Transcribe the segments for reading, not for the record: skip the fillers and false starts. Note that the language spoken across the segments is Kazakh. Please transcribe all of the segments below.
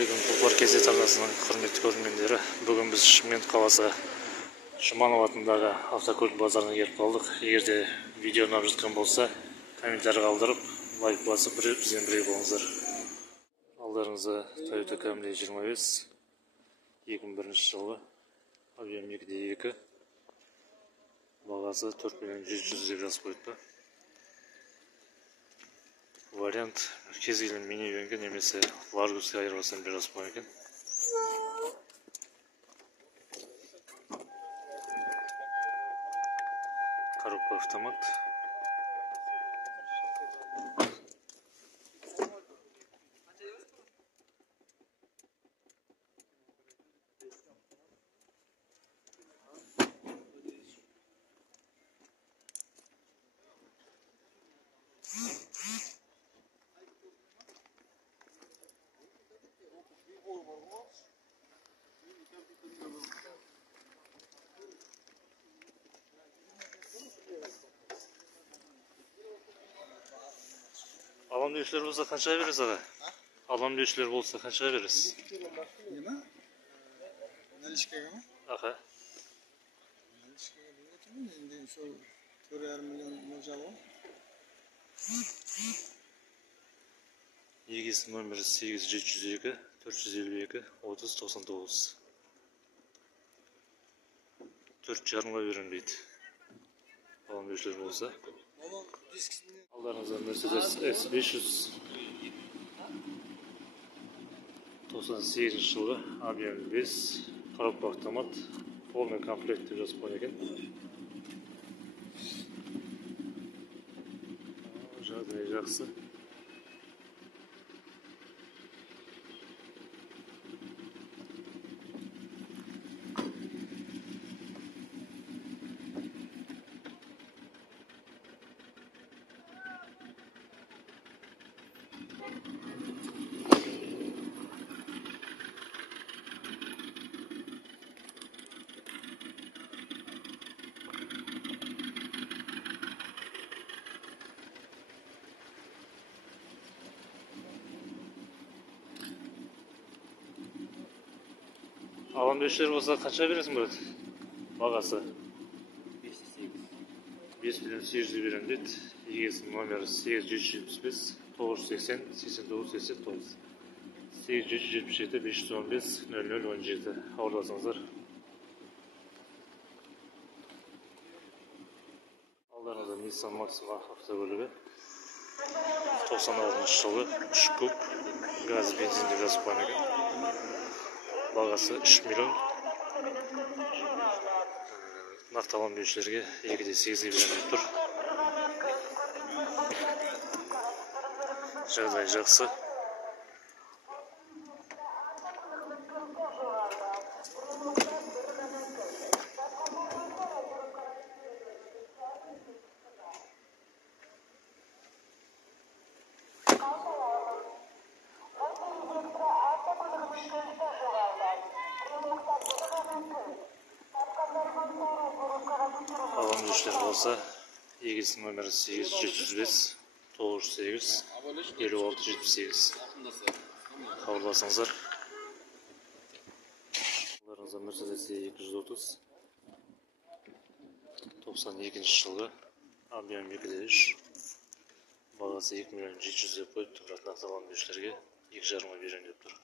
Ассалаумағалейкум, тұлпар кезет арнасының құрметті көрермендері. Бүгін біз Шымкент қаласы Жұманов атындағы автокөлік базарына келіп қалдық. Егер де видео ұнап жатқан болса, комментарий қалдырып, лайк басып, бізбен бірге болыңыздар. Алдарыңызда Toyota Camry 25 2001 жылғы, объем 2.2, бағасы 4.100.000 деп жазып қойыпты. Вариант кез келген минивенге немесе ларгуске айырбастан беріп жазып қойған екен. Коробка автомат. Alam deушілер болса қаншаға бересіз аға? Alam деушілер болса қаншаға бересіз? Nima? Наличкаga ма? Аха. Наличкаga bo'ladi. Endi shu 4,5 million mo'ljali. Егесі номері 8702 452 3099. 4,5-ға берем дейді. Alam деушілер болса. Алдарыңызда Mercedes S500 98 жылғы, объем 5, коробка автомат, полный комплект деп жазып қойған екен. Жағдай жақсы. Alan deушілер болса қанша бересің брат? Бағасы 5.800 берем дейді. Егесінің номері 8775 980 89 89. 8777 515 0017. Хабарласыңыздар. Алдарыңызда Nissan Maxima автокөлігі 96 жылғы 3 куб газ бензин деп жазып қойған екен. Бағасы 3 миллион. Нақты алам деушілерге 2.8-ге берем тұр. Жағдай жақсы. Alan deушілер болса, егесінің номері 8705 908 5678. Хабарласыңыздар. Алдарыңызда Mercedes 230 92 жылғы, объем 2.3, бағасы 2.700.000 деп қойыпты. Бірақ нақты алам деушілерге 2.5-ға берем деп тұр.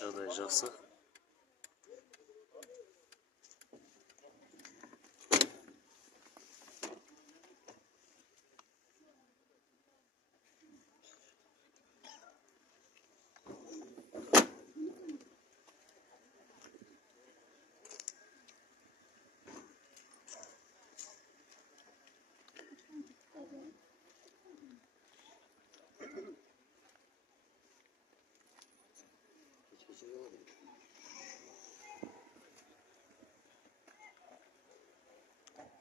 Жағдай жақсы.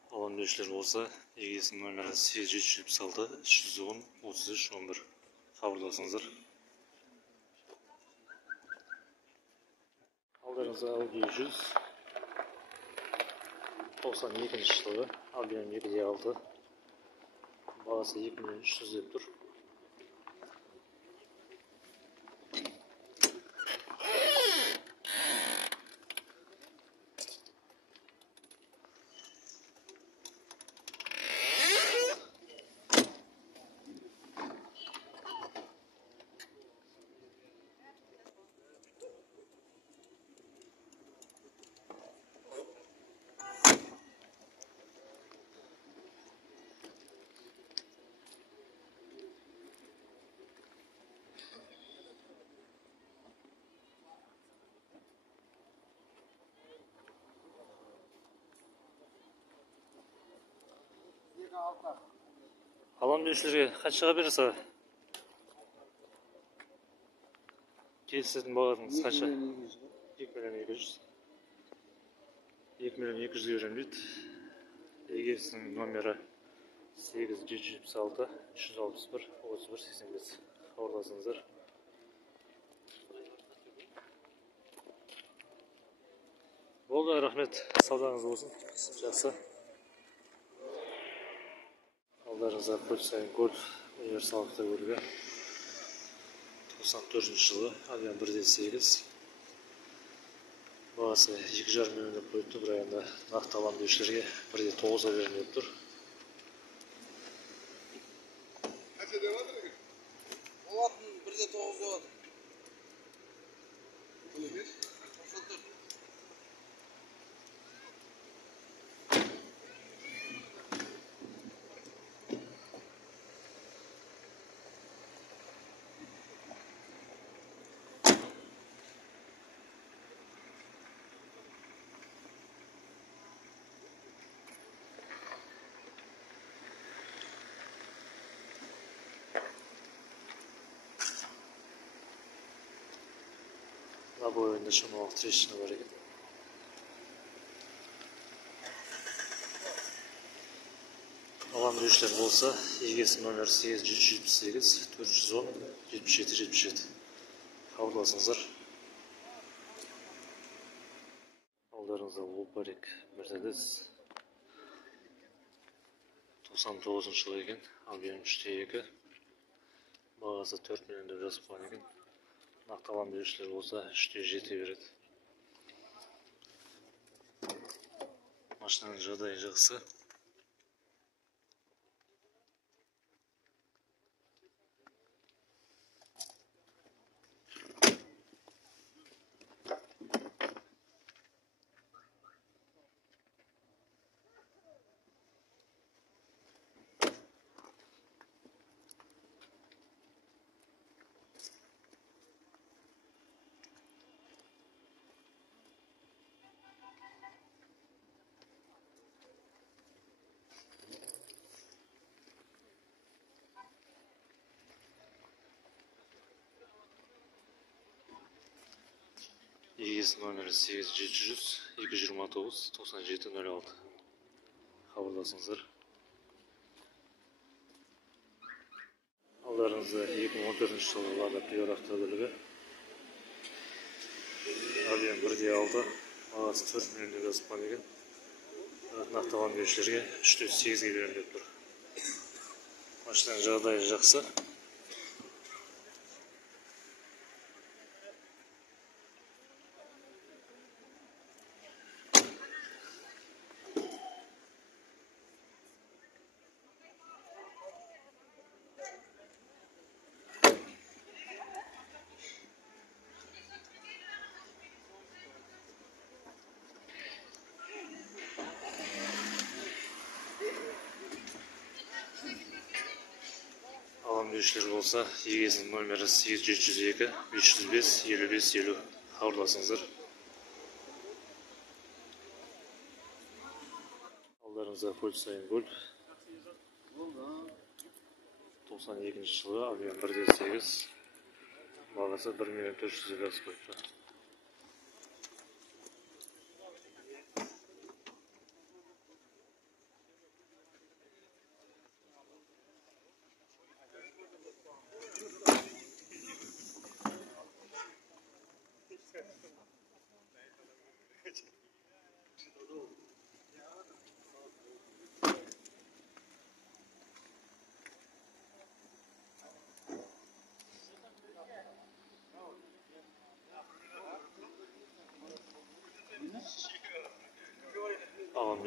Alan deушілер болса, егесінің номері 8776 310 33 11. Хабарласыңыздар. Алдарыңызда Audi 100 92 жылғы, объем 2.6, Бағасы 2.300.000 деп тұр. Alan deушілерге қаншаға бересіз? Келісетін бағаңыз қанша? 2.200.000. 2.200.000 берем дейді. Егесінің номері 8776 361 31 85. Хабарласыңыздар. Болды, рахмет. Саудаңыз болсын. Жақсы. Алдарыңызға Volkswagen Golf универсал автокөлігі 94 жылы, Allian 1.8. Бағасы 2,5 миллион деп қойыпты, бір айында нақты алам деушілерге 1.9-а берем деп тұр. Болатын 1.9 болады. Лобовой ойында шамалық трещина бар екен. Алам деушілер болса, егесі номер 8778 410 7777. Хабарласыңыздар. Алдарыңызда Volkswagen Mercedes 99 жылы екен, Allian 3.2. Бағасы 4 миллион деп жазып қойған екен. Нақты алам деушілер болса 3.7 береді. Машинаның жағдайы жақсы. Егесі номері 8700 229 9706. Хабарласыңыздар. Алдарыңызда 2014 жылы Lada Priora автокөлігі Allian 1.6. Бағасы 4 миллион деп жазып қойған екен. Нақты алам деушілерге 3.8-ге берем деп тұр. Машинаның жағдайы жақсы. Алам деушілер болса, егесінің номері 8702 305 55 50. Хабарласыңыздар. Алдарыңызда Volkswagen Golf 92 жылы, Allian 1.8. Бағасы 1 миллион 400 деп жазып қойыпты.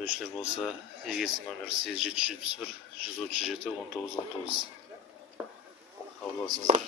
өндірушілер болса, егесі номері 8771 137 19 19. Хабарласыңыздар.